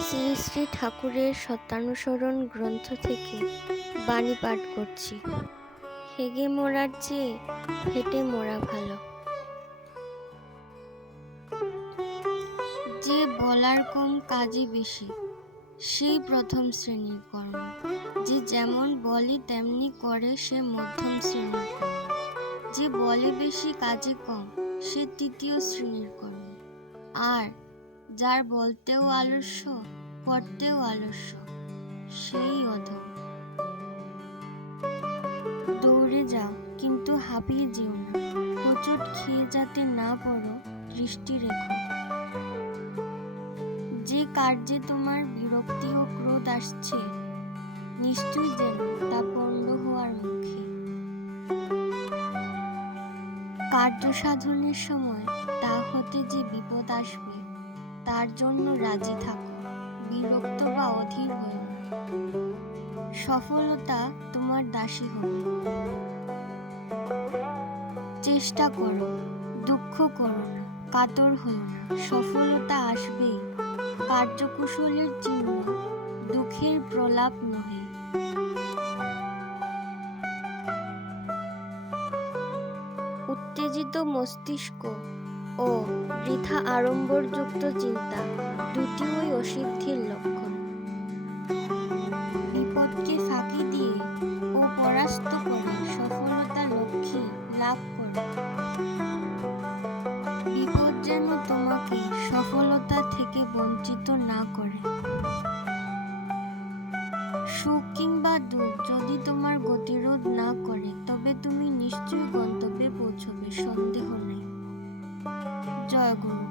শ্রী শ্রী ঠাকুরের সত্যানুসরণ গ্রন্থ থেকে বাণী পাঠ করছি। হেগে মরার চেয়ে হেঁটে মরা ভালো। যে বলার কম কাজই বেশি, সেই প্রথম শ্রেণীর কর্ম। যে যেমন বলে তেমনি করে, সে মধ্যম শ্রেণীর কর্ম। যে বলে বেশি কাজে কম, সে তৃতীয় শ্রেণীর কর্ম। আর যার বলতেও আলস্য, করতেও আলস্য, সেই অধম। দৌড়ে যাও, কিন্তু হাঁপিয়ে যেও না। হোঁচট খেয়ে যাতে না পড়ো, দৃষ্টি রেখো। যে কার্যে তোমার বিরক্তি ও ক্রোধ আসছে, নিশ্চয়ই যেন তা পণ্ড হওয়ার মুখে। কার্য সাধনের সময় তা হতে যে বিপদ আসবে, তার জন্য রাজি থাকো, বিরক্ত বা অধীর হও না। সফলতা তোমার দাসী হবে। চেষ্টা করো, দুঃখ করো না, কাতর হও না। সফলতা আসবেই। কার্যকুশলের চিহ্ন দুঃখের প্রলাপ নহে। উত্তেজিত মস্তিষ্ক ও বৃথা আড়ম্বরযুক্ত চিন্তা দুটিই অসিদ্ধির লক্ষণ। বিপদকে ফাঁকি দিয়ে ও পরাস্ত করে সফলতা লক্ষ্যে লাভ করো। বিপদ যেন তোমাকে সফলতা থেকে বঞ্চিত না করে। সুখ কিংবা দুঃখ যদি তোমার গতিরোধ না করে, তবে তুমি নিশ্চয়ই গন্তব্যে পৌঁছবে, সন্দেহ নেই। জয় গুরু।